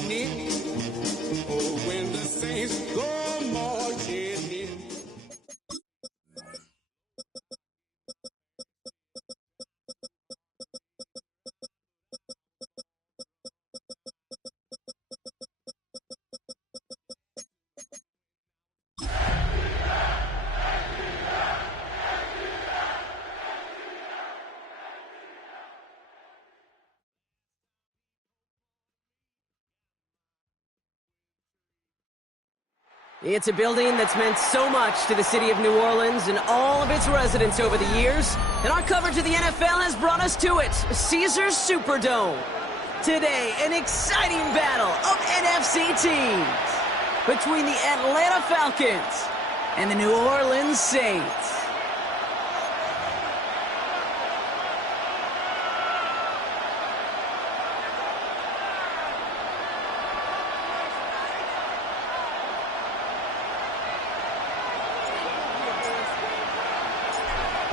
marching in. Oh, when the saints go marching in. It's a building that's meant so much to the city of New Orleans and all of its residents over the years, and our coverage of the NFL has brought us to it, Caesars Superdome. Today, an exciting battle of NFC teams between the Atlanta Falcons and the New Orleans Saints.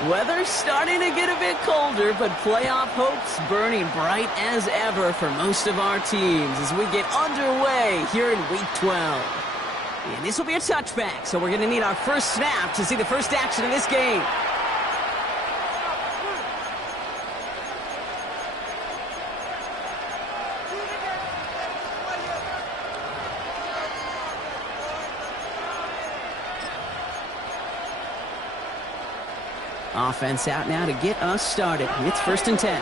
Weather's starting to get a bit colder, but playoff hopes burning bright as ever for most of our teams as we get underway here in Week 12. And this will be a touchback, so we're going to need our first snap to see the first action of this game. Offense out now to get us started. It's 1st and 10.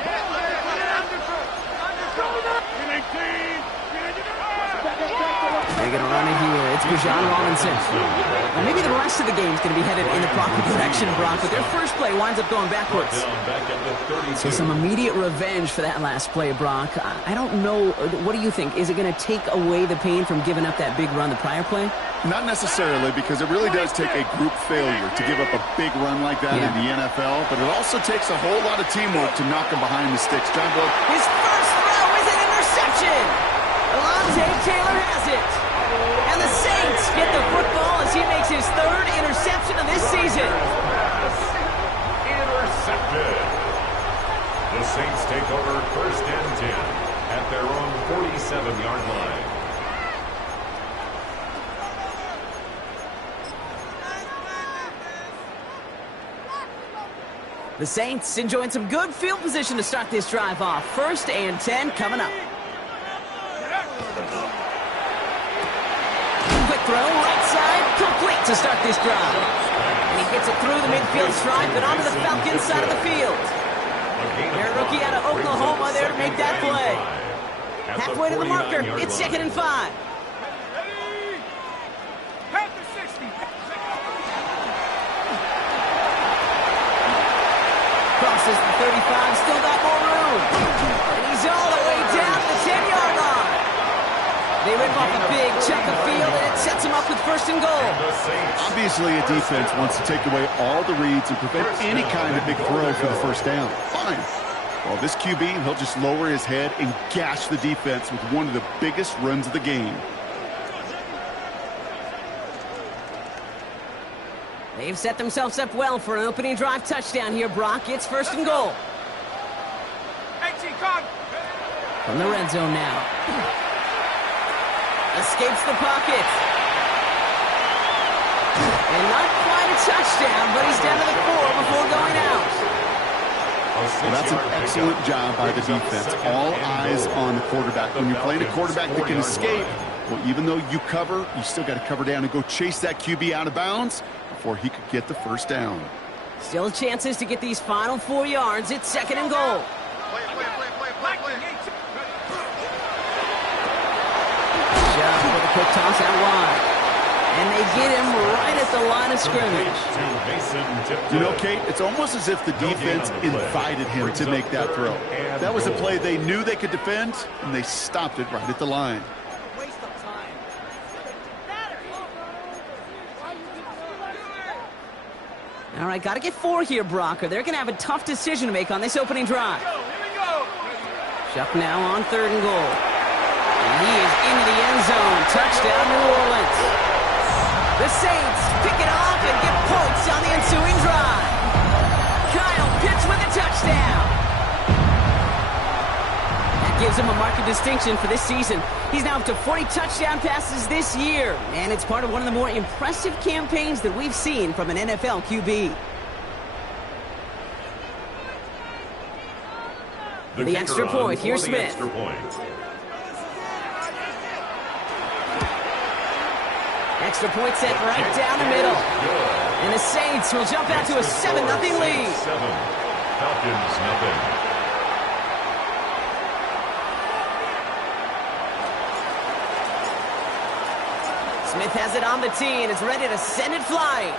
They're going to run it here. It's Bijan Robinson. Now maybe the rest of the game is going to be headed in the proper direction, Brock, but their first play winds up going backwards. So some immediate revenge for that last play, Brock. I don't know. What do you think? Is it going to take away the pain from giving up that big run the prior play? Not necessarily, because it really does take a group failure to give up a big run like that in the NFL, but it also takes a whole lot of teamwork to knock him behind the sticks. John Boy. His first throw is an interception. Alontae Taylor has it. And the Saints get the football as he makes his 3rd interception of this season. Intercepted. The Saints take over 1st and 10 at their own 47-yard line. The Saints enjoying some good field position to start this drive off. 1st and 10 coming up. Quick throw, right side, complete to start this drive. And he gets it through the midfield stripe and onto the Falcons side of the field. Their rookie out of Oklahoma there to make that play. Halfway to the marker, it's 2nd and 5. Crosses the 35, still got more room. And he's all the way down to the 10-yard line. They rip off a big chunk of field, and it sets him up with 1st and goal. Obviously, a defense wants to take away all the reads and prevent any kind of big throw for the 1st down. Fine. Well, this QB, he'll just lower his head and gash the defense with one of the biggest runs of the game. They've set themselves up well for an opening drive touchdown here, Brock. It's 1st and goal. From the red zone now. Escapes the pocket. And not quite a touchdown, but he's down to the 4 before going out. Well, that's an excellent job by the defense. All eyes on the quarterback. When you're playing a quarterback that can escape, well, even though you cover, you still got to cover down and go chase that QB out of bounds before he could get the 1st down. Still chances to get these final 4 yards. It's 2nd and goal. Shot with a quick toss out wide. And they get him right at the line of scrimmage. You know, Kate, it's almost as if the defense invited him to make that throw. That was a play they knew they could defend, and they stopped it right at the line. All right, got to get 4 here, Brock, or they're going to have a tough decision to make on this opening drive. Shuck now on 3rd and goal. And he is into the end zone. Touchdown, New Orleans. The Saints pick it off and get points on the ensuing drive. Kyle Pitts with a touchdown. And gives him a mark of distinction for this season. He's now up to 40 touchdown passes this year, and it's part of one of the more impressive campaigns that we've seen from an NFL QB. The extra point, here's Smith. Extra point set right down the middle. And the Saints will jump out to a 7-0 lead. Falcons, nothing. Smith has it on the tee and is ready to send it flying.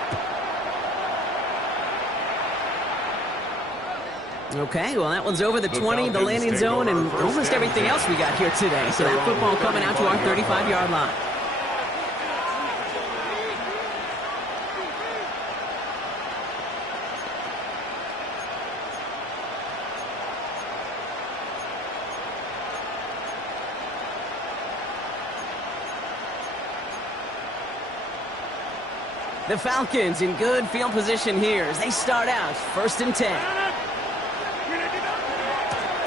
Okay, well, that one's over the 20, the landing zone, and almost everything else we got here today. So that football coming out to our 35-yard line. The Falcons in good field position here as they start out 1st and 10.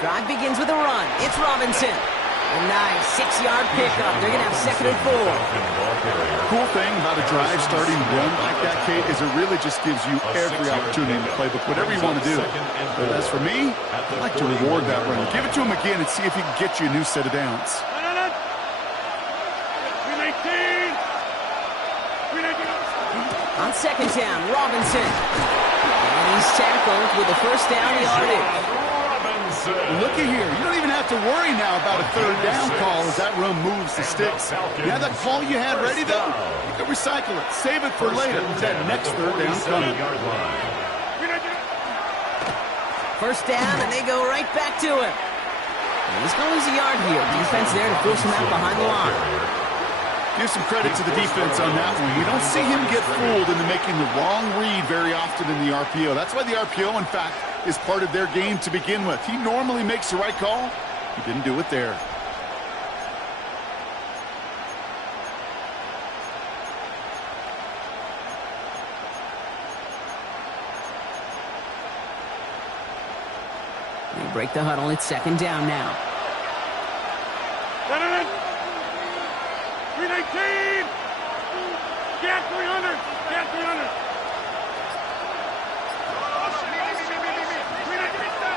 Drive begins with a run. It's Robinson. A nice 6-yard pickup. They're going to have 2nd and 4. Cool thing about a drive starting run like that, Kate, is it really just gives you every opportunity in the playbook, whatever you want to do. But as for me, I like to reward that run. Give it to him again and see if he can get you a new set of downs. On 2nd down, Robinson. And he's tackled with a 1st down yardage. Looky here. You don't even have to worry now about a 3rd down call as that run moves the sticks. You have that call you had ready, though? You can recycle it. Save it for later. That next 3rd down coming. 1st down, and they go right back to him. And he's going to lose a yard here. Defense there to force him out behind the line. Give some credit to the defense on that one. We don't see him get fooled into making the wrong read very often in the RPO. That's why the RPO, in fact, is part of their game to begin with. He normally makes the right call. He didn't do it there. They break the huddle. It's 2nd down now. 319! Get 300! Get 300!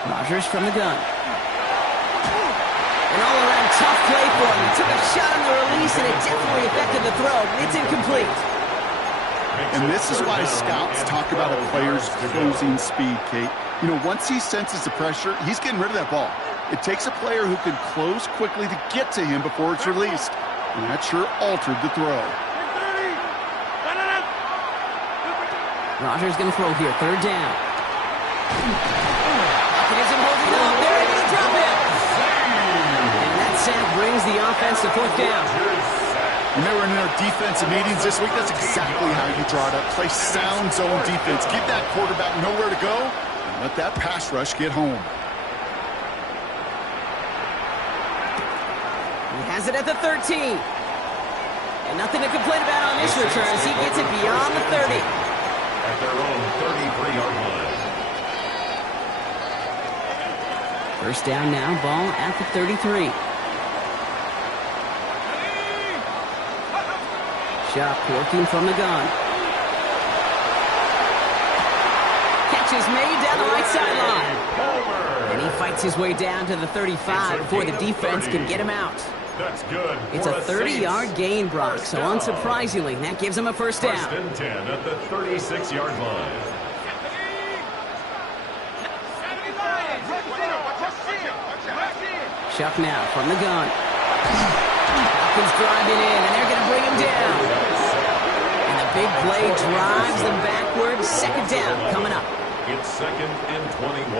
Rodgers from the gun. An all-around tough play for him. He took a shot on the release, and it definitely affected the throw. It's incomplete. And this is why scouts talk about a player's closing speed, Kate. You know, once he senses the pressure, he's getting rid of that ball. It takes a player who can close quickly to get to him before it's released. And that sure altered the throw. Rodgers going to throw here. 3rd down. Mechanism holding up. They're going to drop it. And that sack brings the offense to 4th down. Remember in our defensive meetings this week, that's exactly how you draw it up. Play sound zone defense. Give that quarterback nowhere to go and let that pass rush get home. Has it at the 13. And nothing to complain about on this return as he gets it beyond the 30. At their own 33-yard line. 1st down now, ball at the 33. Shuck working from the gun. Catch is made down the right sideline. And he fights his way down to the 35 before the defense can get him out. That's good. It's a 30-yard gain, Brock, so unsurprisingly, that gives him a 1st down. 1st and 10 at the 36-yard line. Shuck now from the gun. Falcons driving in, and they're going to bring him down. And the big play drives them backwards. 2nd down coming up. It's 2nd and 21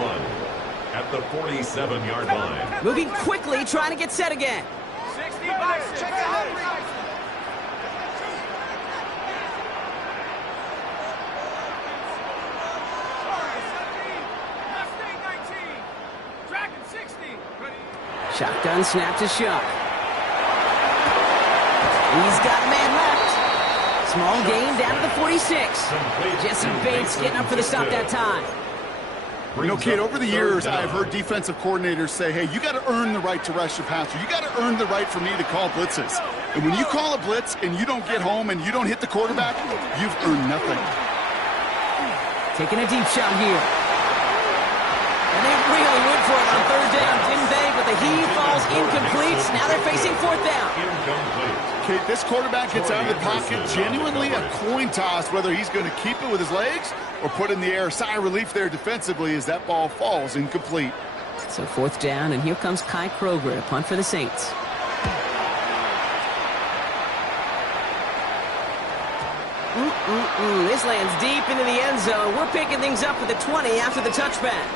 at the 47-yard line. Moving quickly, trying to get set again. Shotgun snap to Shuck. He's got a man left. Small gain down to the 46. Jesse Bates getting up for the stop that time. You know, Kate, over the years, I've heard defensive coordinators say, hey, you got to earn the right to rush the passer. You got to earn the right for me to call blitzes. And when you call a blitz and you don't get home and you don't hit the quarterback, you've earned nothing. Taking a deep shot here. And they really went for it on third down, didn't they? But the heave falls incomplete. Now they're facing fourth down. Kate, this quarterback gets out of the pocket, genuinely a coin toss, whether he's going to keep it with his legs or put in the air. Sigh of relief there defensively as that ball falls incomplete. So fourth down, and here comes Kai Kroger to punt for the Saints. This lands deep into the end zone. We're picking things up at the 20 after the touchback.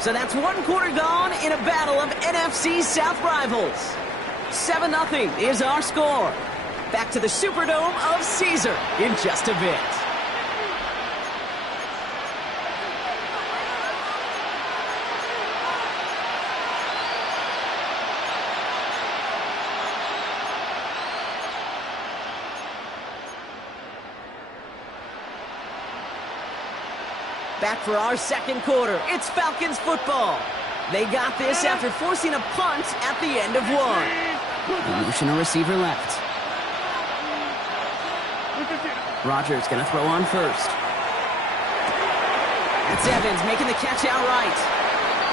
So that's one quarter gone in a battle of NFC South rivals. 7-0 is our score. Back to the Superdome of Caesar in just a bit. Back for our second quarter. It's Falcons football. They got this after forcing a punt at the end of one. Motion a receiver left. Rodgers going to throw on first. It's Evans making the catch outright.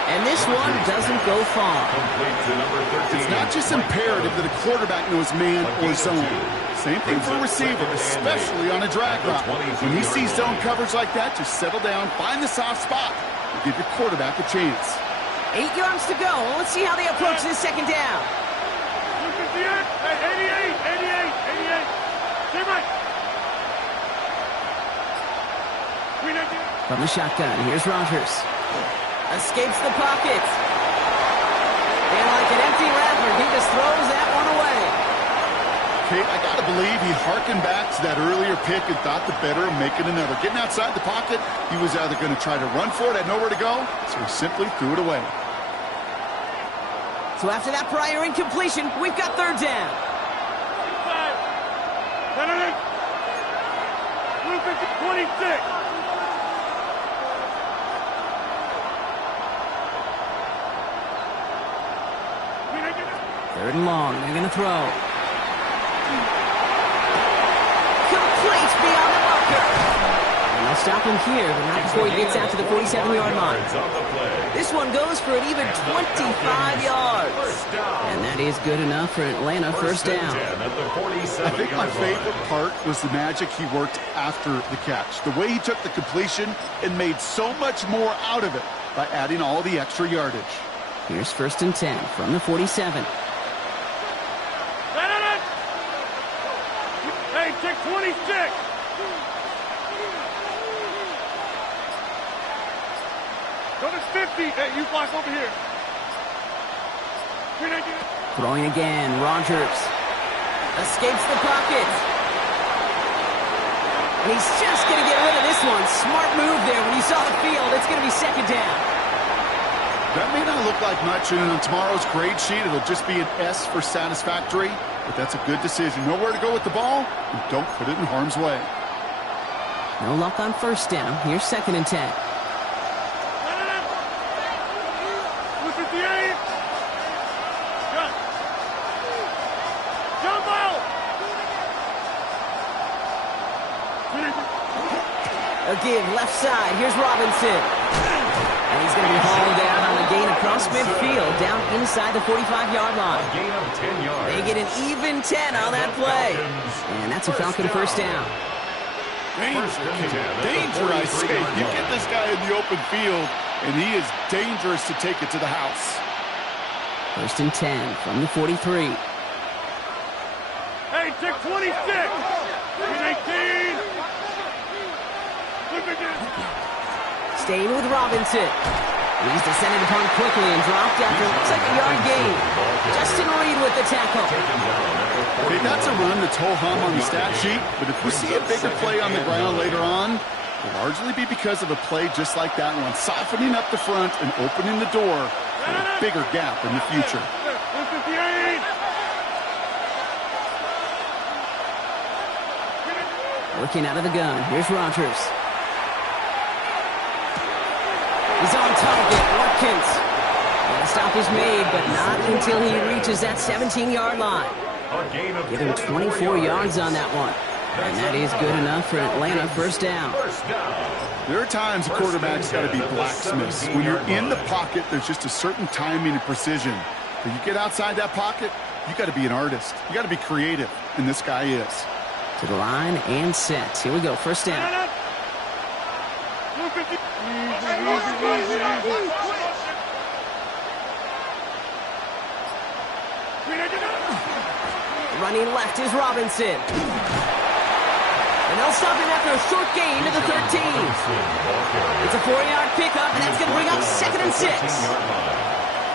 And this one doesn't go far. It's not just imperative that a quarterback knows man or zone. Same thing for a receiver, especially on a drag route. When he sees zone coverage like that, just settle down, find the soft spot, and give your quarterback a chance. 8 yards to go. Let's see how they approach this second down. 88. From the shotgun, here's Rodgers. Escapes the pocket. And like an empty wrapper, he just throws that one away. Kate, I got to believe he harkened back to that earlier pick and thought the better of making another. Getting outside the pocket, he was either going to try to run for it, had nowhere to go, so he simply threw it away. So after that prior incompletion, we've got third down. 26. Third and long, they're going to throw. Complete beyond the marker. And they'll stop him here, but not before he gets out to the 47-yard line. This one goes for an even 25 yards. And that is good enough for Atlanta first down. I think my favorite part was the magic he worked after the catch. The way he took the completion and made so much more out of it by adding all the extra yardage. Here's first and 10 from the 47. Hey, check 26. Go to 50. Hey, you block over here. Throwing again, Rodgers. Escapes the pocket. And he's just going to get rid of this one. Smart move there when he saw the field. It's going to be second down. That may not look like much, and on tomorrow's grade sheet, it'll just be an S for satisfactory, but that's a good decision. Know where to go with the ball, and don't put it in harm's way. No luck on first down. Here's second and 10. Again, left side. Here's Robinson. And he's going to be hauled down on the gain across midfield, down inside the 45-yard line. A gain of 10 yards. They get an even 10 on that play. And that's a Falcon first down. Danger, I say. You get this guy in the open field, and he is dangerous to take it to the house. First and 10 from the 43. Hey, check 26. 18. Staying with Robinson. He's descended upon quickly and dropped after looks like a yard gain. Justin Reed with the tackle. Okay, that's a run that's ho-hum on the stat sheet, but if we see a bigger play on the ground later on, it'll largely be because of a play just like that one, softening up the front and opening the door for a bigger gap in the future. Working out of the gun. Here's Rodgers. target, Watkins. And the stop is made, but not until he reaches that 17-yard line. Give him 24 yards on that one. And that is good enough for Atlanta first down. There are times a quarterback's got to be blacksmiths. When you're in the pocket, there's just a certain timing and precision. When you get outside that pocket, you got to be an artist. You got to be creative, and this guy is. To the line and set. Here we go, first down. Running left is Robinson. And they'll stop him after a short gain to the 13. It's a 4-yard pickup, and that's going to bring up 2nd and 6.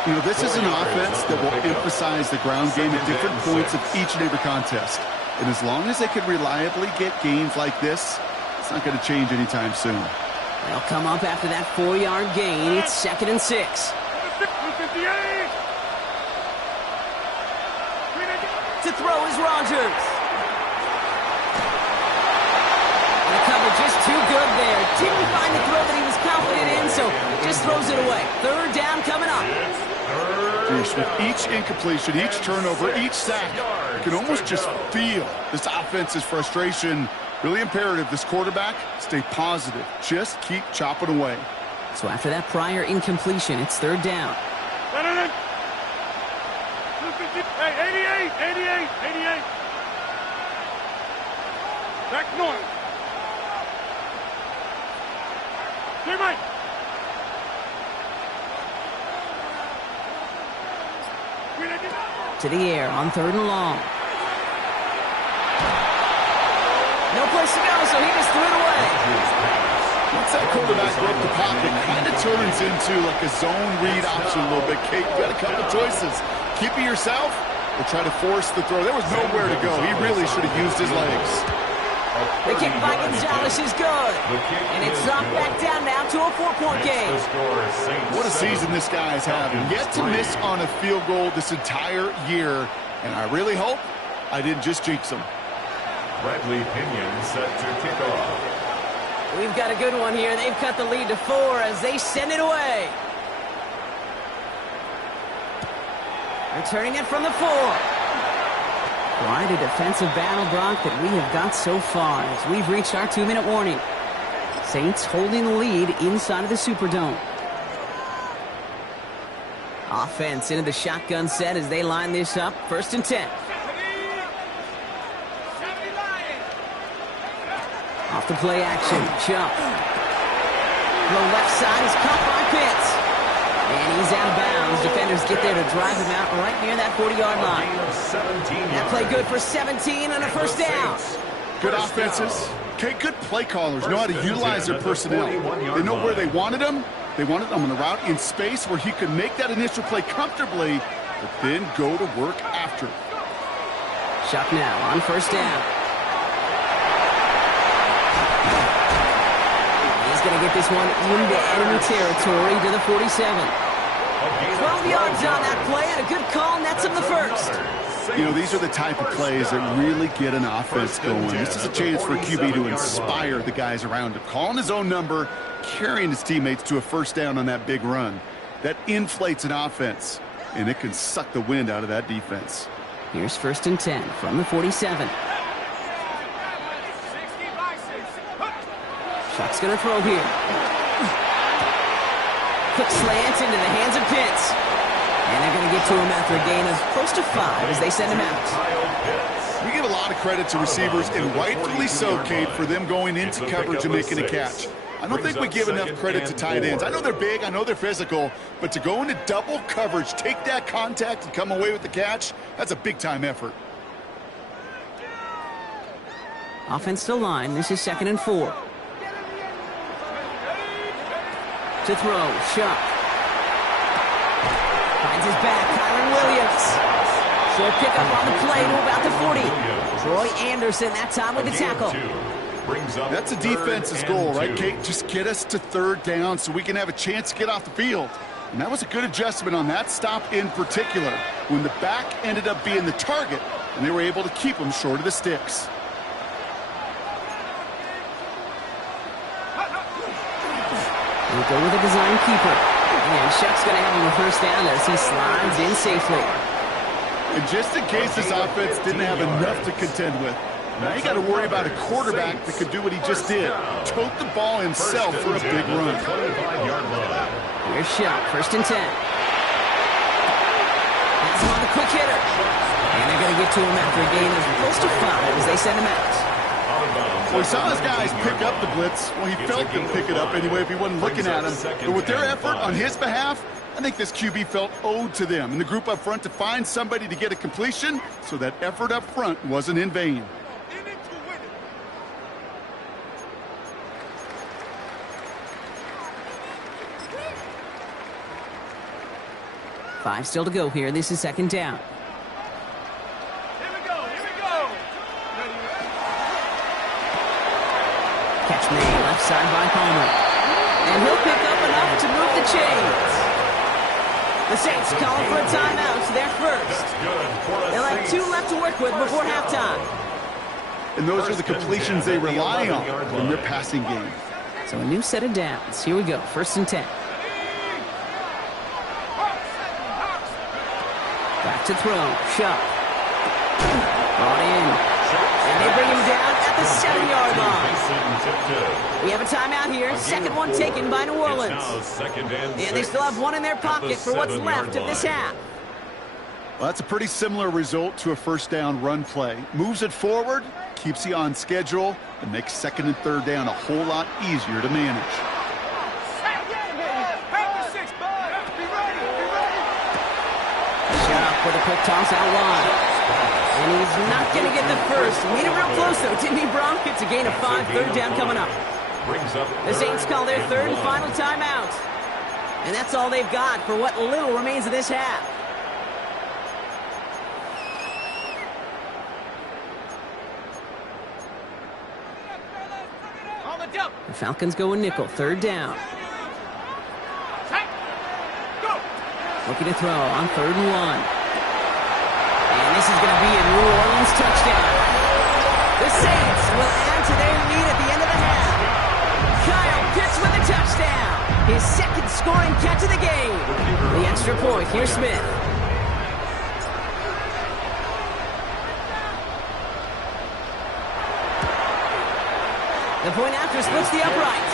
You know, this is an offense that will emphasize the ground game at different points of each and every contest. And as long as they can reliably get gains like this, it's not going to change anytime soon. They'll come up after that 4-yard gain. It's 2nd and 6. To throw is Rodgers. And the cover just too good there. Didn't find the throw that he was confident in, so just throws it away. 3rd down coming up. With each incompletion, each turnover, each sack, you can almost just feel this offense's frustration. Really imperative, this quarterback, stay positive. Just keep chopping away. So after that prior incompletion, it's 3rd down. Hey, 88. Back north. Clear, Mike. To the air on 3rd and long. No place to go, so he just threw it away. Once that quarterback broke the pocket, kind of turns into like a zone read option a little bit. Kate, you got a couple choices. Keep it yourself or try to force the throw. There was nowhere to go. He really should have used his legs. The kick by Gonzalez is good. And it's knocked back down now to a 4-point game. What a season this guy is having. Yet to miss on a field goal this entire year. And I really hope I didn't just jinx him. Bradley Pinion set to kick off. We've got a good one here. They've cut the lead to 4 as they send it away. Returning it from the 4. Quite a defensive battle, Brock, that we have got so far as we've reached our 2-minute warning. Saints holding the lead inside of the Superdome. Offense into the shotgun set as they line this up. 1st and 10. Off the play action. Jump. The left side is caught by Pitts. And he's out of bounds. Defenders get there to drive him out right near that 40-yard line. That play good for 17 and a first down. Good offenses. Okay, good play callers know how to utilize their personnel. They know where they wanted him. They wanted him on the route in space where he could make that initial play comfortably, but then go to work after. Shot now on 1st down. He's going to get this one into enemy territory to the 47. 12 yards on that play, and a good call nets him the 1st. You know, these are the type of plays that really get an offense going. This is a chance for a QB to inspire the guys around him. Calling his own number, carrying his teammates to a 1st down on that big run. That inflates an offense, and it can suck the wind out of that defense. Here's 1st and 10 from the 47. Shock's going to throw here. Quick slant into the hands of Pitts. And they're going to get to him after a gain of close to 5 as they send him out. We give a lot of credit to receivers, and rightfully so, Kate, for them going into coverage and making a catch. I don't think we give enough credit to tight ends. I know they're big, I know they're physical, but to go into double coverage, take that contact, and come away with the catch, that's a big-time effort. Offense to line. This is 2nd and 4. To throw, Shuck. Finds his back, Kyron Williams. Short pickup on the play to about the 40. Troy Anderson that time with the tackle. That's a defense's goal, right, Kate? Just get us to 3rd down so we can have a chance to get off the field. And that was a good adjustment on that stop in particular, when the back ended up being the target, and they were able to keep him short of the sticks. We'll go with a design keeper. And Shuck's going to have him a first down as he slides in safely. And just in case this offense didn't have enough to contend with, now you got to worry about a quarterback that could do what he just did. Tote the ball himself for a big run. Here's Shuck, 1st and 10. That's on the quick hitter. And they're going to get to him after a gain of close to 5 as they send him out. Well, he saw his guys pick up the blitz. Well, he felt them pick it up anyway if he wasn't looking at him. But with their effort on his behalf, I think this QB felt owed to them and the group up front to find somebody to get a completion, so that effort up front wasn't in vain. 5 still to go here. This is 2nd down. Here we go. Catch made left side by Palmer. And he'll pick up enough to move the chains. The Saints calling for a timeout. They're first. They'll have 2 left to work with before halftime. And those are the completions they rely on in their passing game. So a new set of downs. Here we go. 1st and 10. Back to throw. Shuck. Brought in. And they bring him down at the 7-yard line. We have a timeout here. 2nd one taken by New Orleans. And they still have 1 in their pocket for what's left of this half. Well, that's a pretty similar result to a 1st down run play. Moves it forward, keeps you on schedule, and makes 2nd and 3rd down a whole lot easier to manage. With a quick toss out wide. And he's not going to get the first. Made it real close, though, didn't he, Bronk? It's a gain of 5, 3rd down coming up. The Saints call their 3rd and final timeout. And that's all they've got for what little remains of this half. The Falcons go a nickel, 3rd down. Looking to throw on 3rd and 1. And this is going to be a New Orleans touchdown. The Saints will add to their lead at the end of the half. Kyle Pitts with a touchdown. His 2nd scoring catch of the game. The extra point. Here's Smith. The point after splits the upright.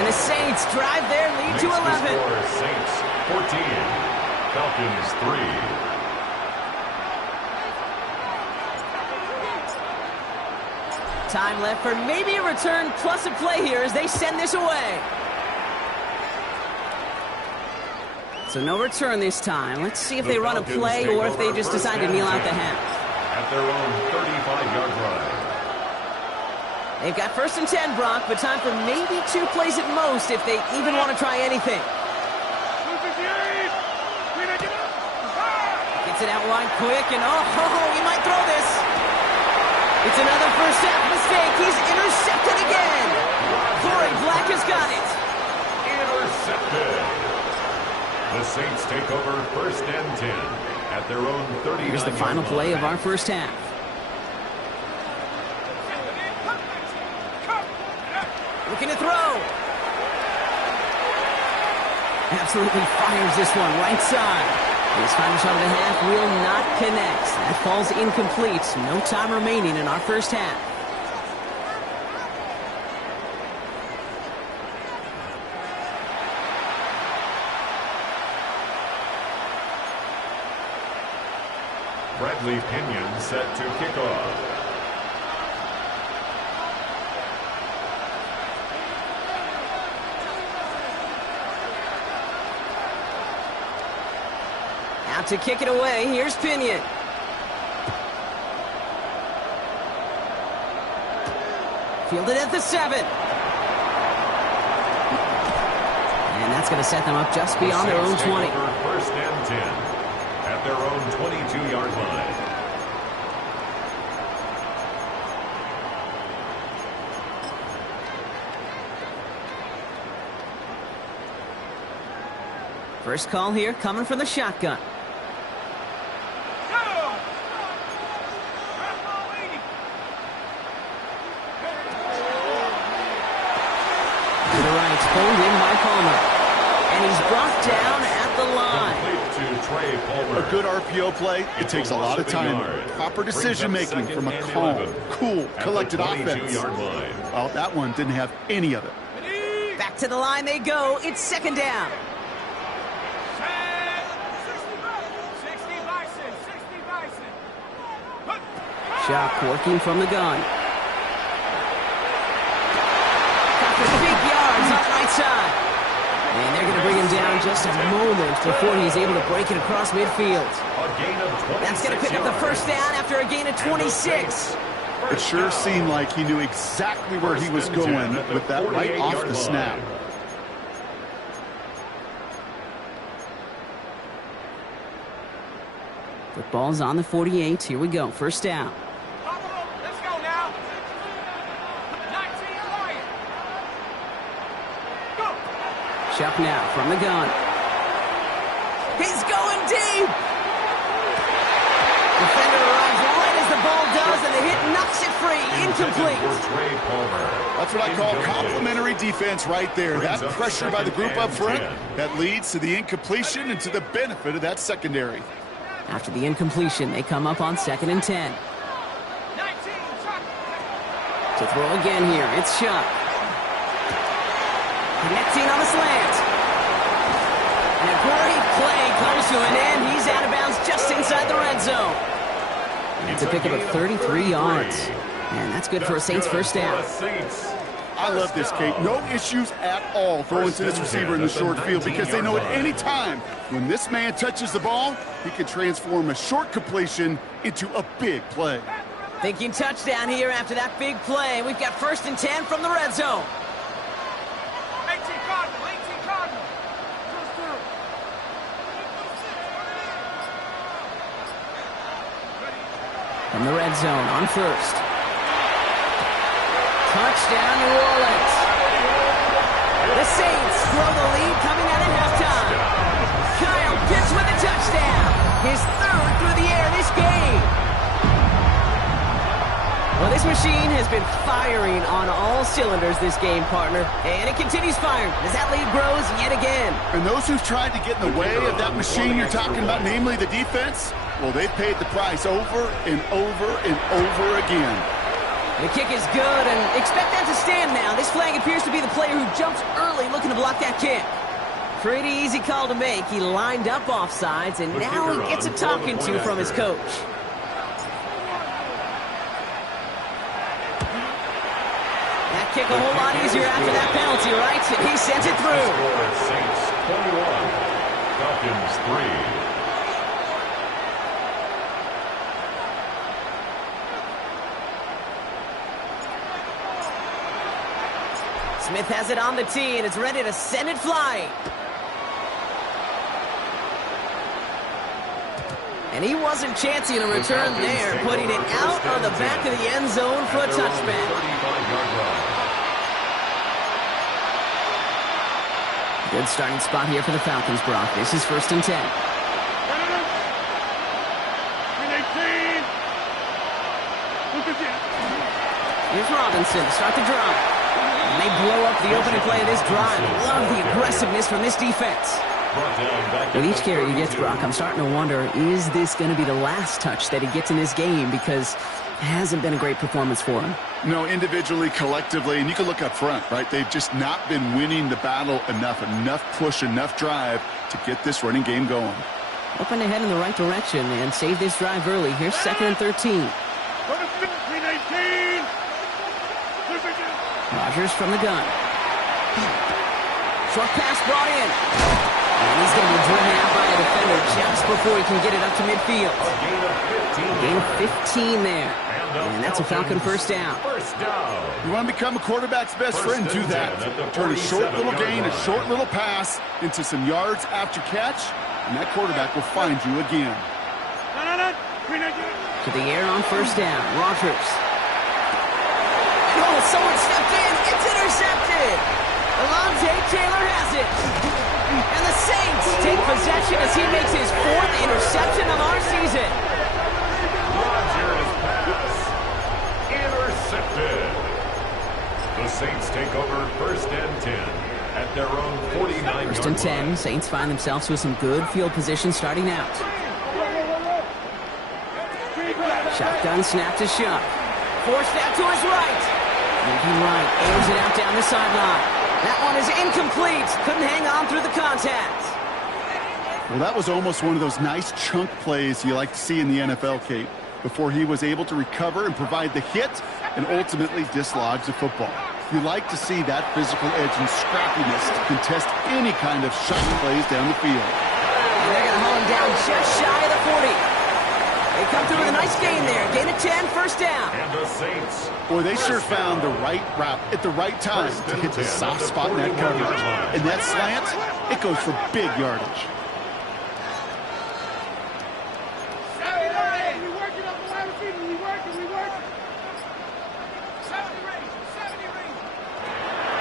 And the Saints drive their lead to 11. Saints 14, Falcons 3. Time left for maybe a return plus a play here as they send this away. So no return this time. Let's see if they run a play or if they just decide to kneel out the half. At their own 35-yard line. They've got 1st and 10, Brock, but time for maybe 2 plays at most if they even want to try anything. Gets it out wide quick, and he might throw this. It's another first half mistake. He's intercepted again. Corey Black has got it. Intercepted. The Saints take over 1st and 10 at their own 39-yard line. Here's the final play of our first half. Looking to throw. Absolutely fires this one right side. His final shot of the half will not connect. That falls incomplete. No time remaining in our first half. Bradley Pinion set to kick off. Out to kick it away. Here's Pinion. Fielded at the 7. And that's going to set them up just beyond their own 20. 1st and 10 at their own 22-yard line. First call here coming from the shotgun. To the right, pulled in by Palmer. And he's brought A good RPO play, it takes a lot of time. Proper decision-making from a calm, cool, collected offense. Well, that one didn't have any of it. Back to the line they go. It's second down. Shock working from the gun. Got the big yards on the right side. And they're going to bring him down just a moment before he's able to break it across midfield. That's going to pick up the first down after a gain of 26. It sure seemed like he knew exactly where he was going with that right off the snap. Football's on the 48. Here we go. First down. Let's go now. 19 Lion. Go. Chuck now from the gun. He's going deep. Defender arrives right as the ball does, and the hit knocks it free. Incomplete. That's what I call complimentary defense right there. That pressure by the group up front, that leads to the incompletion and to the benefit of that secondary. After the incompletion, they come up on 2nd and 10. 19, To throw again here, it's Chuck. Connecting on the slant. And a great play comes to an end. He's out of bounds just inside the red zone. It's a pickup of 33 yards. And that's good for a Saints first down. I love this, Kate. No issues at all throwing to this receiver in the short field because they know at any time when this man touches the ball, he can transform a short completion into a big play. Thinking touchdown here after that big play. We've got 1st and 10 from the red zone. 18 Cardinal, 18 Cardinal. From the red zone on 1st. Touchdown, New Orleans. The Saints grow the lead coming out at halftime. Kyle Pitts with a touchdown. His 3rd through the air this game. Well, this machine has been firing on all cylinders this game, partner. And it continues firing as that lead grows yet again. And those who've tried to get in the way of that machine you're talking about, namely the defense, well, they paid the price over and over and over again. The kick is good, and expect that to stand now. This flag appears to be the player who jumps early looking to block that kick. Pretty easy call to make. He lined up offsides, and now he gets a talking to from his coach. That kick a whole lot easier after that penalty, right? He sent it through. Saints 21, Falcons 3. Smith has it on the tee, and it's ready to send it flying. And he wasn't chancing a return there, putting it out on the back of the end zone for a touchback. Good starting spot here for the Falcons, Brock. This is 1st and 10. 18. Here's Robinson to start the drive. And they blow up the opening play of this drive. Love the aggressiveness from this defense. With each carry he gets, Brock, I'm starting to wonder, is this going to be the last touch that he gets in this game? Because it hasn't been a great performance for him. No, individually, collectively, and you can look up front, right? They've just not been winning the battle enough push, enough drive to get this running game going. Hoping to head in the right direction and save this drive early. Here's 2nd and 13. Rodgers from the gun. Short pass brought in. And he's going to be driven out by a defender just before he can get it up to midfield. Gain of 15 there. And that's a Falcon first down. You want to become a quarterback's best friend, do that. Turn a short little gain, a short little pass into some yards after catch, and that quarterback will find you again. To the air on 1st down. Rodgers. Oh, someone stepped in. It's intercepted. Alontae Taylor has it. And the Saints take possession as he makes his 4th interception of our season. Rodgers pass intercepted. The Saints take over 1st and 10 at their own 49-yard line. 1st and 10. Saints find themselves with some good field position starting out. Shotgun snap to Shuck. Forced out to his right. Moving right, aims it out down the sideline. That one is incomplete. Couldn't hang on through the contact. Well, that was almost one of those nice chunk plays you like to see in the NFL, Kate, before he was able to recover and provide the hit and ultimately dislodge the football. You like to see that physical edge and scrappiness to contest any kind of shot plays down the field. And they're going to haul him down just shy of the 40. They come through with a nice gain there. Gain of 10, first down. And the Saints. Boy, they sure found the right route at the right time to hit the soft spot in that coverage. And that slant, it goes for big yardage.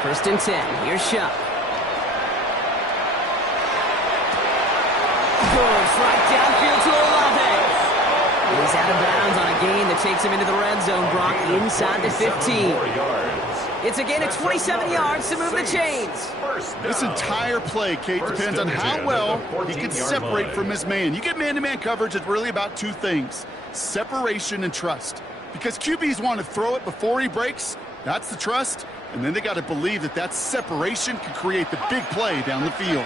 First and 10. Here's Shuck. Goes right downfield to Olave. He's out of bounds on a gain that takes him into the red zone, Brock, inside the 15. It's a gain of 27 yards to move the chains. This entire play, Kate, depends on how well he can separate from his man. You get man-to-man coverage, it's really about two things: separation and trust. Because QBs want to throw it before he breaks, that's the trust. And then they got to believe that that separation can create the big play down the field.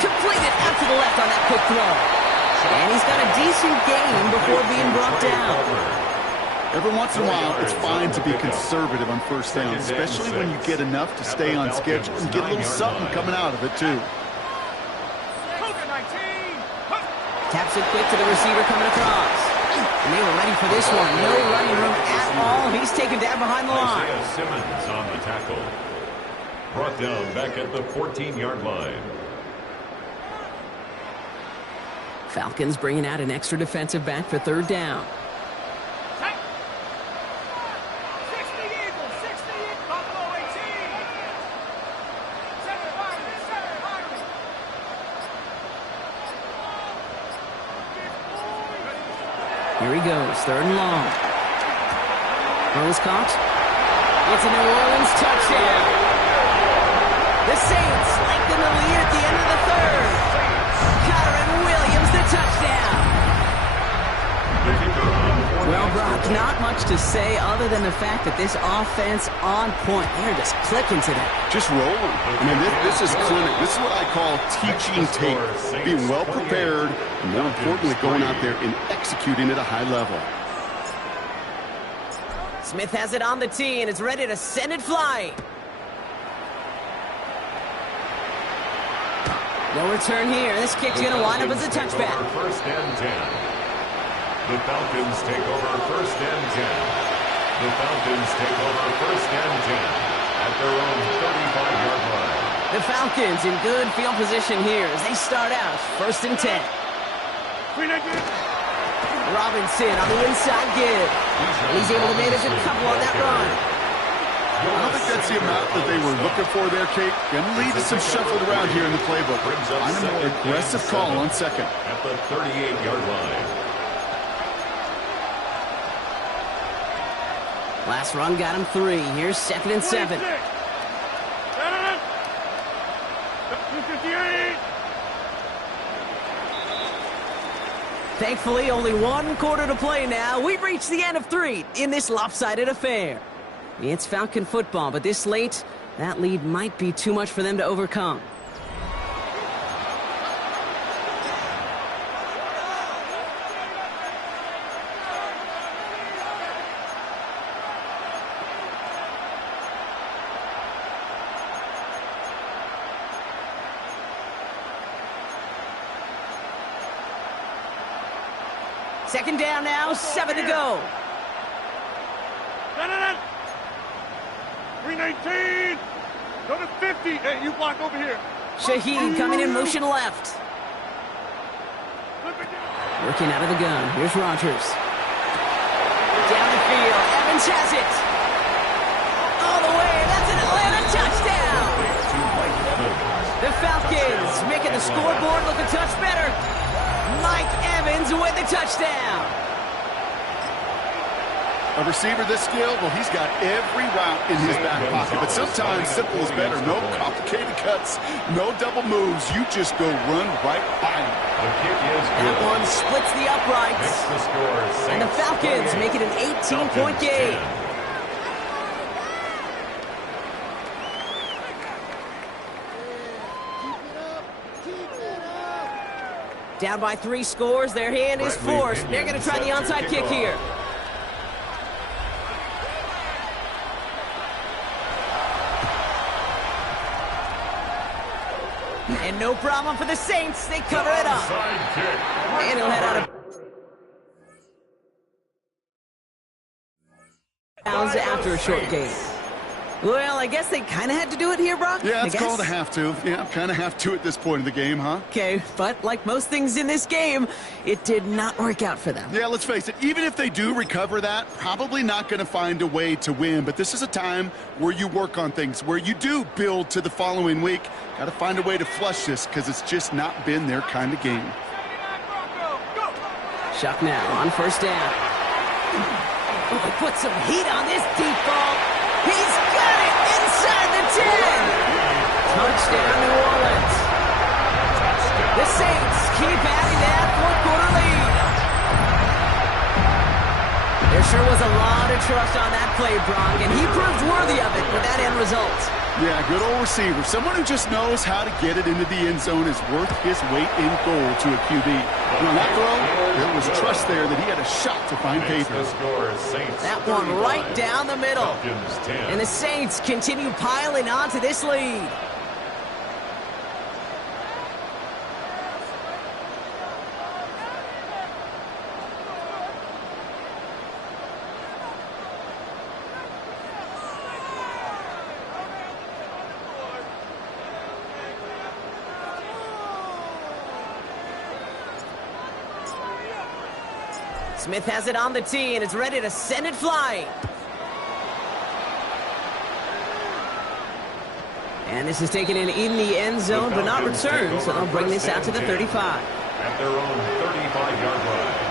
Completed out to the left on that quick throw. And he's got a decent gain before being brought down. Every once in a while, it's fine to be conservative on first down, especially when you get enough to stay on schedule and get a little something coming out of it, too. Taps it quick to the receiver coming across. And they were ready for this one. No running room at all. He's taken down behind the line. Isaiah Simmons on the tackle. Brought down back at the 14-yard line. Falcons bringing out an extra defensive back for third down. Here he goes, third and long. Throws caught. It's a New Orleans touchdown. The Saints lengthen the lead at the end of the third. Kyren Williams, the touchdown. Well, Brock, not much to say other than the fact that this offense on point. They're just clicking today. Just rolling. I mean, this is clinic. This is what I call teaching tape. Being well prepared, and more importantly, going out there and executing at a high level. Smith has it on the tee and is ready to send it flying. No return here. This kick's going to wind up as a touchback. First and 10. The Falcons take over first and 10. The Falcons take over first and 10 at their own 35-yard line. The Falcons in good field position here as they start out first and 10. Robinson on the inside give. And he's able to manage a couple on that run. I don't think that's the amount that they were looking for there, Kate. Going to lead to some shuffled around here in the playbook. On a more aggressive call on second. At the 38-yard line. Last run got him 3. Here's second and 7. Thankfully, only one quarter to play now. We've reached the end of 3 in this lopsided affair. It's Falcon football, but this late, that lead might be too much for them to overcome. Second down now, 7 to go. 319. Go to 50. Hey, you block over here. Shaheed coming in motion left. Working out of the gun. Here's Rodgers. Down the field. Evans has it. All the way. That's an Atlanta touchdown. The Falcons making the scoreboard look a touch better. Mike Evans with the touchdown. A receiver this skilled, well, he's got every route in his back pocket. But sometimes simple is better. No complicated cuts, no double moves. You just go run right by him. The kick is good. That one splits the uprights. Makes the score And the Falcons make it an 18-point game. Down by 3 scores, their hand is forced. They're going to try the onside kick here. And no problem for the Saints. They cover it up. And he'll head out of bounds after a short game. Well, I guess they kind of had to do it here, Brock. Yeah, it's called a have to. Yeah, kind of have to at this point in the game, huh? Okay, but like most things in this game, it did not work out for them. Yeah, let's face it, even if they do recover that, probably not going to find a way to win. But this is a time where you work on things, where you do build to the following week. Got to find a way to flush this because it's just not been their kind of game. Shuck now on first down. Oh, he put some heat on this deep ball. He's got it inside the 10. Touchdown, New Orleans. The Saints keep adding that fourth-quarter lead. There sure was a lot of trust on that play, Bronk, and he proved worthy of it with that end result. Yeah, good old receiver. Someone who just knows how to get it into the end zone is worth his weight in gold to a QB. And on that throw, there was trust there that he had a shot to find paper. That one right down the middle. And the Saints continue piling onto this lead. Smith has it on the tee and is ready to send it flying. And this is taken in the end zone, but not returned, so they'll bring this out to the 35. At their own 35-yard line.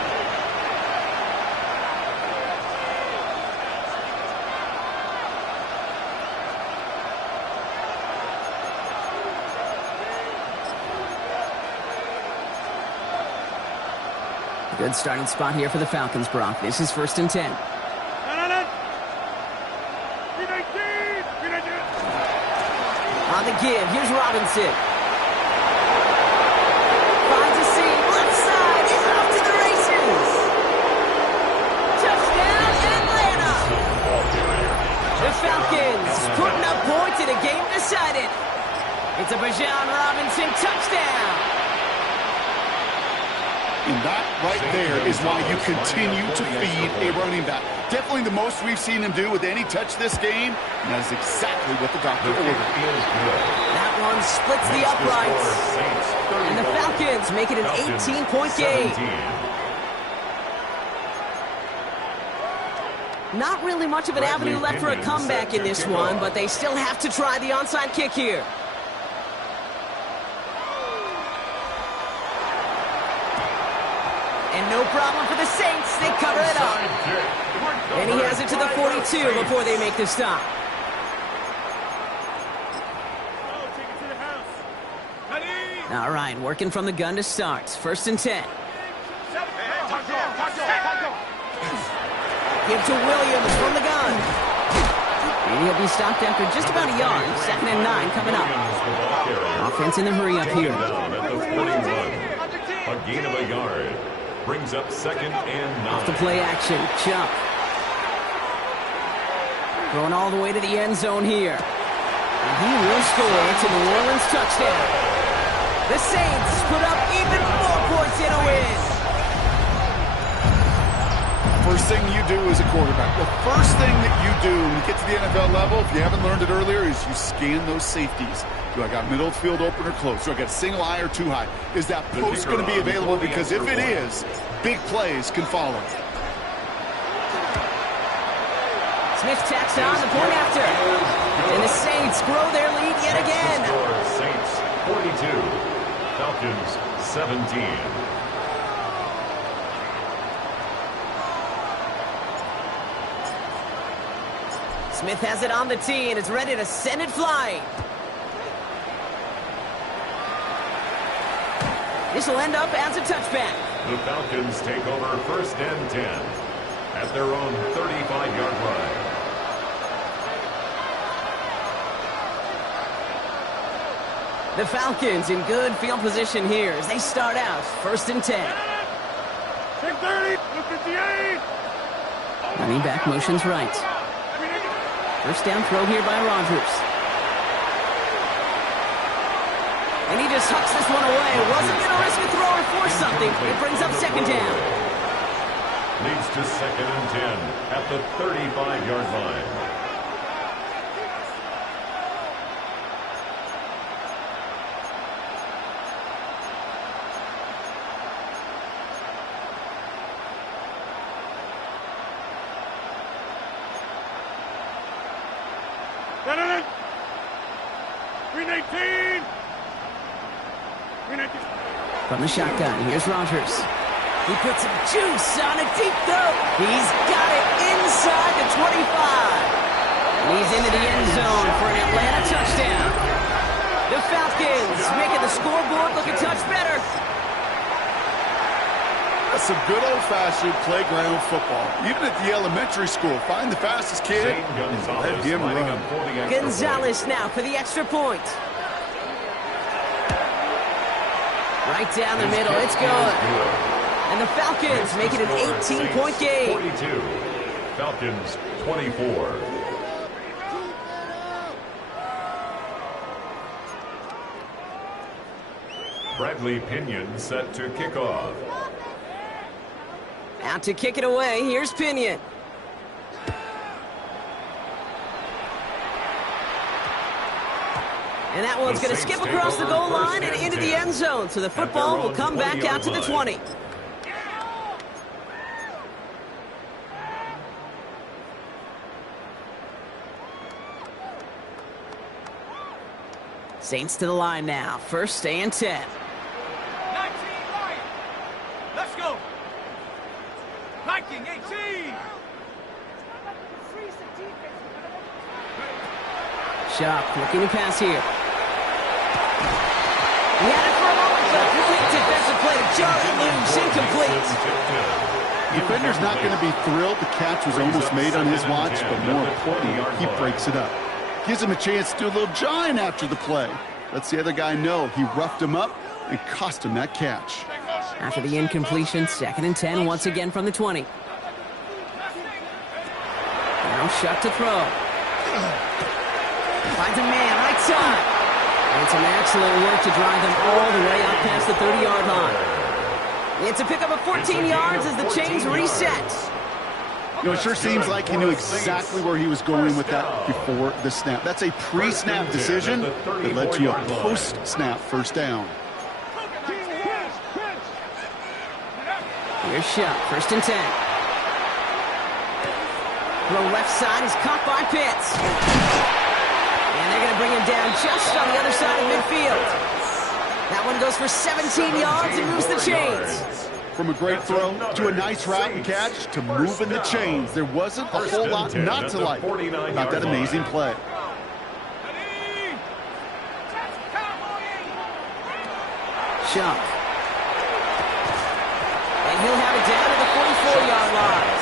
Good starting spot here for the Falcons, Brock. This is 1st and 10. On the give, here's Robinson. Finds a seam, left side, he's off to the races. Touchdown, Atlanta. The Falcons putting up points in a game decided. It's a Bijan Robinson touchdown. And that right there is why you continue to feed a running back. Definitely the most we've seen him do with any touch this game, and that is exactly what the doctor ordered. That one splits the uprights. And the Falcons make it an 18-point game. Not really much of an avenue left for a comeback in this one, but they still have to try the onside kick here. And no problem for the Saints. They cover it up. And he has it to the 42 before they make the stop. All right, working from the gun to start. 1st and 10. Give to Williams from the gun. And he'll be stopped after just about a yard. 2nd and 9 coming up. Offense in the hurry up here. A gain of a yard. Brings up 2nd and 9. Off the play action. Chubb. Going all the way to the end zone here. And he will score to New Orleans touchdown. The Saints put up even more points in a win. First thing you do as a quarterback, the first thing that you do when you get to the NFL level, if you haven't learned it earlier, is you scan those safeties. Do I got middle field open or close? Do I got single high or too high? Is that post going to be available? Because if it is, big plays can follow. Smith tacks on the point after. And the Saints grow their lead yet again. Saints 42, Falcons 17. Smith has it on the tee and is ready to send it flying. This will end up as a touchback. The Falcons take over first and 10 at their own 35-yard line. The Falcons in good field position here as they start out first and 10. 630, 58. Running back motions right. First down throw here by Rodgers. And he just hucks this one away. Wasn't going to risk a throw or force something. It brings up second down. Leads to second and 10 at the 35-yard line. From the shotgun, here's Rodgers. He puts some juice on a deep throw. He's got it inside the 25. And he's into the end zone for an Atlanta touchdown. The Falcons making the scoreboard look a touch better. That's some good old-fashioned playground football. Even at the elementary school, find the fastest kid and let him run. Gonzalez now for the extra point. Right down the middle, it's good. And the Falcons make it an 18-point game. 42, Falcons 24. Bradley Pinion set to kick off. Out to kick it away, here's Pinion. And that one's going to skip across the goal line and into the end zone. So the football will come back out to the 20. Saints to the line now. First and 10. 19 right. Let's go. Viking 18. Sharp looking to pass here. He had it for a moment, but a complete defensive play to Charlie Loos, incomplete. Defender's not going to be thrilled. The catch was almost made on his watch, but more importantly, he breaks it up. Gives him a chance to do a little jawing after the play. Lets the other guy know he roughed him up and cost him that catch. After the incompletion, second and 10 once again from the 20. Now Shuck to throw. Finds a man right side. And some excellent work to drive them all the way out past the 30-yard line. It's a pickup of 14 yards as the chains reset. You know, it sure seems like he knew exactly where he was going with that before the snap. That's a pre-snap decision that led to a post-snap first down. Here's Shuck, first and 10. Throw left side is caught by Pitts. And they're going to bring him down just on the other side of midfield. That one goes for 17 yards and moves the chains. From a great throw to a nice route and catch to moving the chains. There wasn't a whole lot not to like about that amazing play. Shuck. And he'll have it down to the 44-yard line.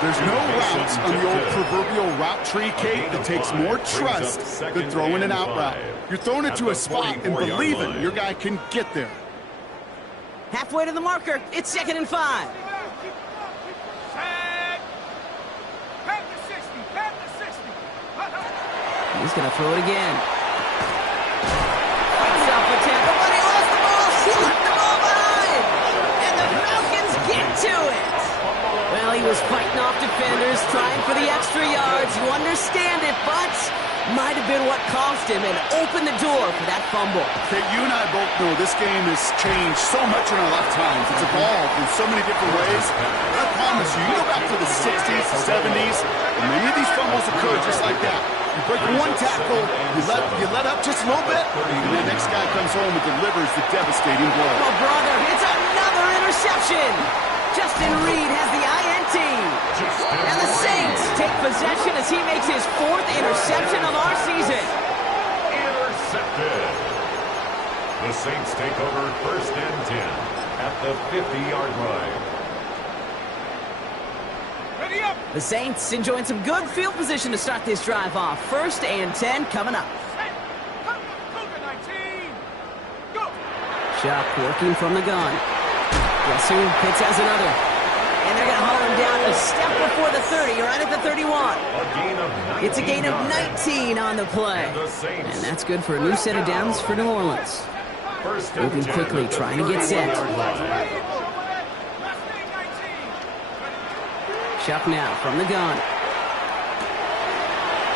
There's no routes on the old proverbial route tree, Kate, that takes more trust than throwing an out route. You're throwing it to a spot and believing your guy can get there. Halfway to the marker, it's second and 5. He's going to throw it again. Fights out for Tampa, but he lost the ball. He left the ball behind. And the Falcons get to it. Well, he was fighting off defenders, trying for the extra yards. You understand it, but might have been what cost him and opened the door for that fumble. Okay, you and I both know this game has changed so much in our lifetimes. It's evolved in so many different ways. But I promise you, you go back to the 60s, 70s, and many of these fumbles occur just like that. You break one tackle, you let up just a little bit, and the next guy comes home and delivers the devastating blow. Oh, brother, it's another interception. Justin Reed has the INT. And the Saints take possession as he makes his 4th interception of our season. Intercepted. The Saints take over 1st and 10 at the 50-yard line. Ready up. The Saints enjoying some good field position to start this drive off. 1st and 10 coming up. Cougar 19. Go. Shock working from the gun. Guess who? Pitts has another. And they're going to haul him down a step before the 30, right at the 31. It's a gain of 19 on the play. And that's good for a new set of downs for New Orleans. Moving quickly, trying to get set. Chuck now from the gun.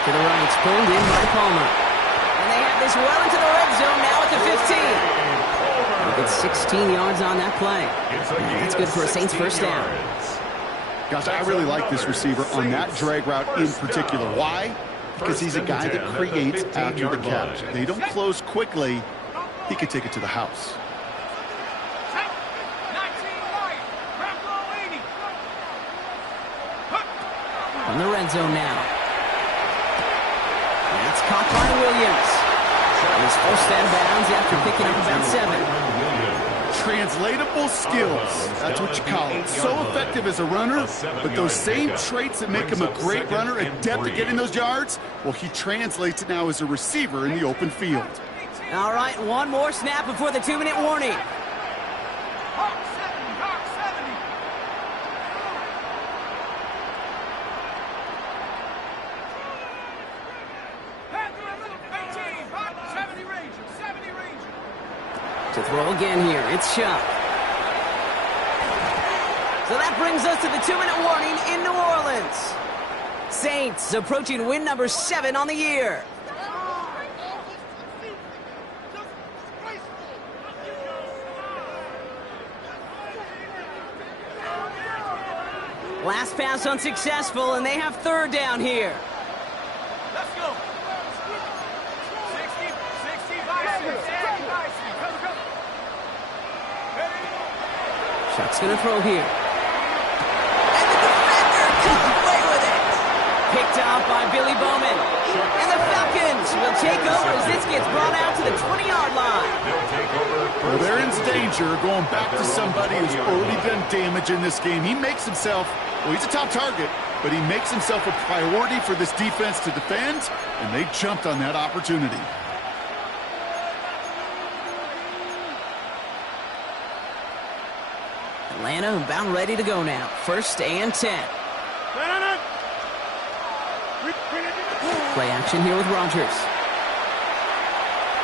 To the right, it's pulled in by Palmer. And they have this well into the red zone now at the 15. It's 16 yards on that play. And that's good for a Saints first down. Gosh, I really like this receiver on that drag route in particular. Why? Because he's a guy that creates after the catch. They don't close quickly. He could take it to the house. 19 right. Grab goal 80. On the red zone now. That's caught by Williams. And he's forced out of bounds after picking up about 7. Translatable skills. That's what you call it. So effective as a runner, but those same traits that make him a great runner, adept at getting those yards, well, he translates it now as a receiver in the open field. All right, one more snap before the 2-minute warning. Hawk 70. Hawk 70. Panther 18. Hawk 70 Ranger. 70 Ranger. To throw again here, it's Chuck. So that brings us to the 2-minute warning in New Orleans. Saints approaching win number 7 on the year. Last pass unsuccessful, and they have 3rd down here. Let's go. 60 Bison. 60 Bison. Go. Ready? Chuck's going to throw here. And the defender comes away with it. Picked up by Billy Bowman. And the Falcons will take over as this gets brought out to the 20-yard line. Well, they're in danger going back to somebody who's already done damage in this game. He makes himself, well, he's a top target, but he makes himself a priority for this defense to defend, and they jumped on that opportunity. Atlanta about ready to go now. 1st and 10. Play action here with Rodgers.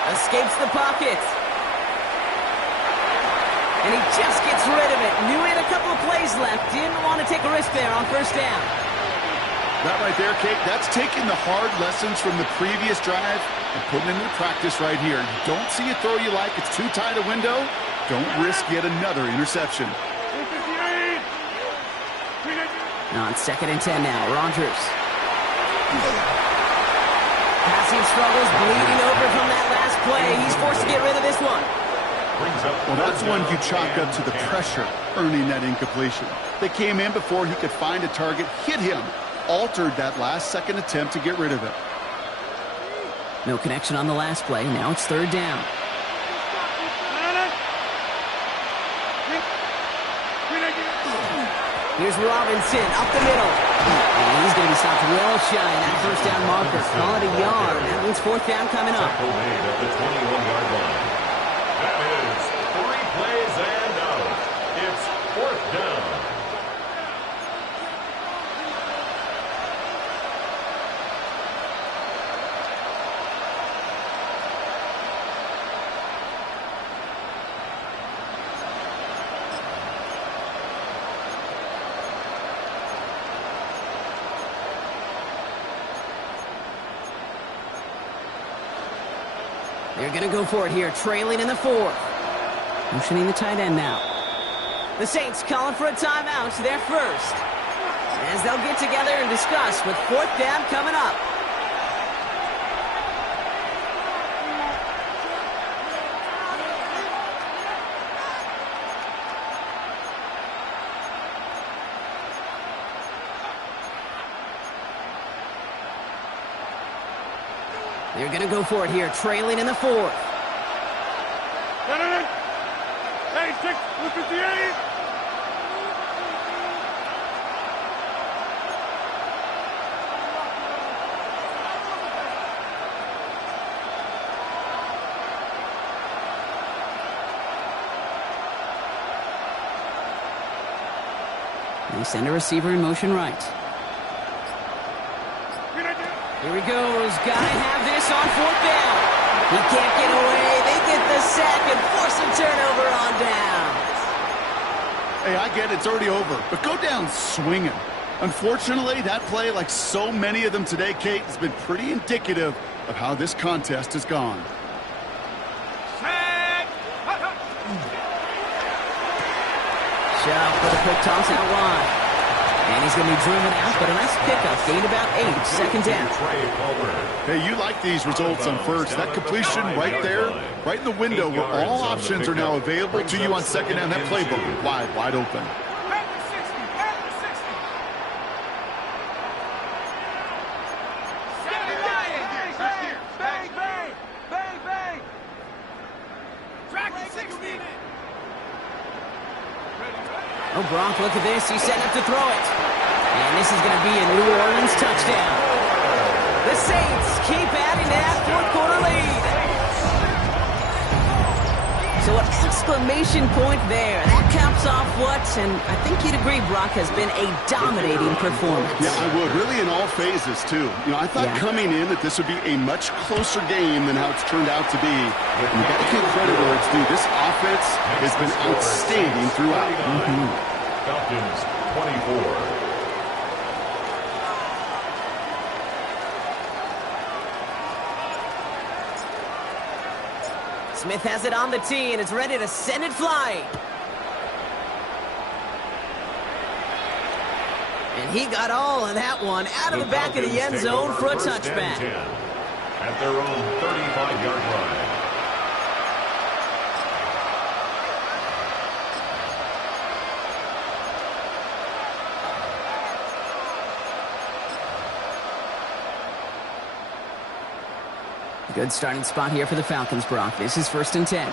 Escapes the pocket. And he just gets rid of it. Knew he had a couple of plays left. Didn't want to take a risk there on 1st down. That right there, Kate, that's taking the hard lessons from the previous drive and putting it into practice right here. You don't see a throw you like. It's too tight a window. Don't risk yet another interception. On 2nd and 10 now, Rodgers. Passing struggles, bleeding over from that last play. He's forced to get rid of this one. Well, that's one you chalk up to the pressure earning that incompletion. They came in before he could find a target, hit him, altered that last-second attempt to get rid of it. No connection on the last play. Now it's 3rd down. Here's Robinson up the middle. And he's going to be stopped well shy in that 1st down marker. Call it a yard. That means 4th down coming up. At the 21-yard line. That is 3 plays and out. It's 4th down. They're going to go for it here, trailing in the 4th. Motioning the tight end now. The Saints calling for a timeout. They're first. As they'll get together and discuss with 4th down coming up. They're going to go for it here, trailing in the fourth. Hey, 6, 58. They send a receiver in motion right. Here he goes. Gotta have this on fourth down. He can't get away. They get the sack and force a turnover on down. Hey, I get it. It's already over. But go down swinging. Unfortunately, that play, like so many of them today, Kate, has been pretty indicative of how this contest has gone. Shot for the quick toss out wide. And he's going to be driven out, but a nice pickup. Gained about 8, second down. Hey, you like these results on first. That completion right there, right in the window where all options are now available to you on second down. That playbook wide open. Oh, Gronk, look at this. He's setting up to throw it. And this is going to be a New Orleans touchdown. The Saints keep adding to that fourth-quarter lead. So an exclamation point there. That caps off what, and I think you'd agree, Brock, has been a dominating performance. Yeah, I would. Really in all phases, too. You know, I thought coming in that this would be a much closer game than how it's turned out to be. And you got to give credit where it's due. This offense has been outstanding throughout. Falcons 24. Smith has it on the tee and is ready to send it flying. And he got all of that one out of the back of the end zone for a touchback. At their own 35-yard line. Good starting spot here for the Falcons, Brock. This is 1st and 10.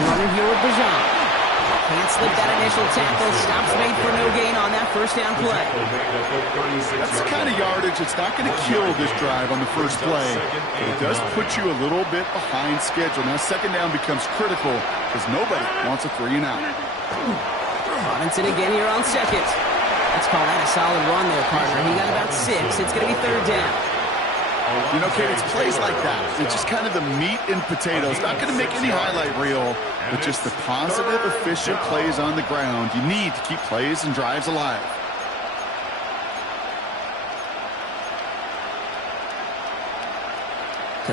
Running here with Bijan. Can't slip that initial tackle. Stops made for no gain on that first down play. That's the kind of yardage that's not going to kill this drive on the first play. But it does put you a little bit behind schedule. Now second down becomes critical because nobody wants a 3 and out. Robinson again here on second. Let's call that a solid run there, partner. He got about 6. It's going to be 3rd down. You know, Kate, it's plays like that. It's just kind of the meat and potatoes. Not going to make any highlight reel, but just the positive, efficient plays on the ground. You need to keep plays and drives alive.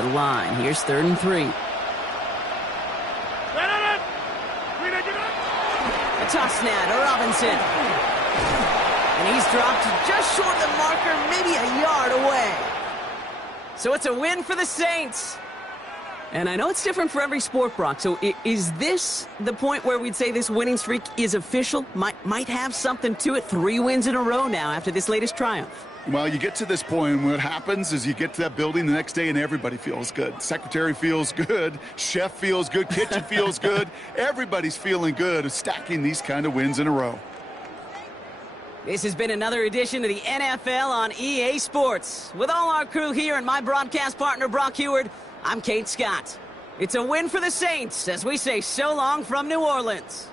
To the line. Here's 3rd and 3. A toss now to Robinson. And he's dropped just short of the marker, maybe a yard away. So it's a win for the Saints. And I know it's different for every sport, Brock. So is this the point where we'd say this winning streak is official? Might have something to it. 3 wins in a row now after this latest triumph. Well, you get to this point, and what happens is you get to that building the next day and everybody feels good. Secretary feels good, chef feels good, kitchen feels good. Everybody's feeling good of stacking these kind of wins in a row. This has been another edition of the NFL on EA Sports. With all our crew here and my broadcast partner, Brock Huard, I'm Kate Scott. It's a win for the Saints as we say so long from New Orleans.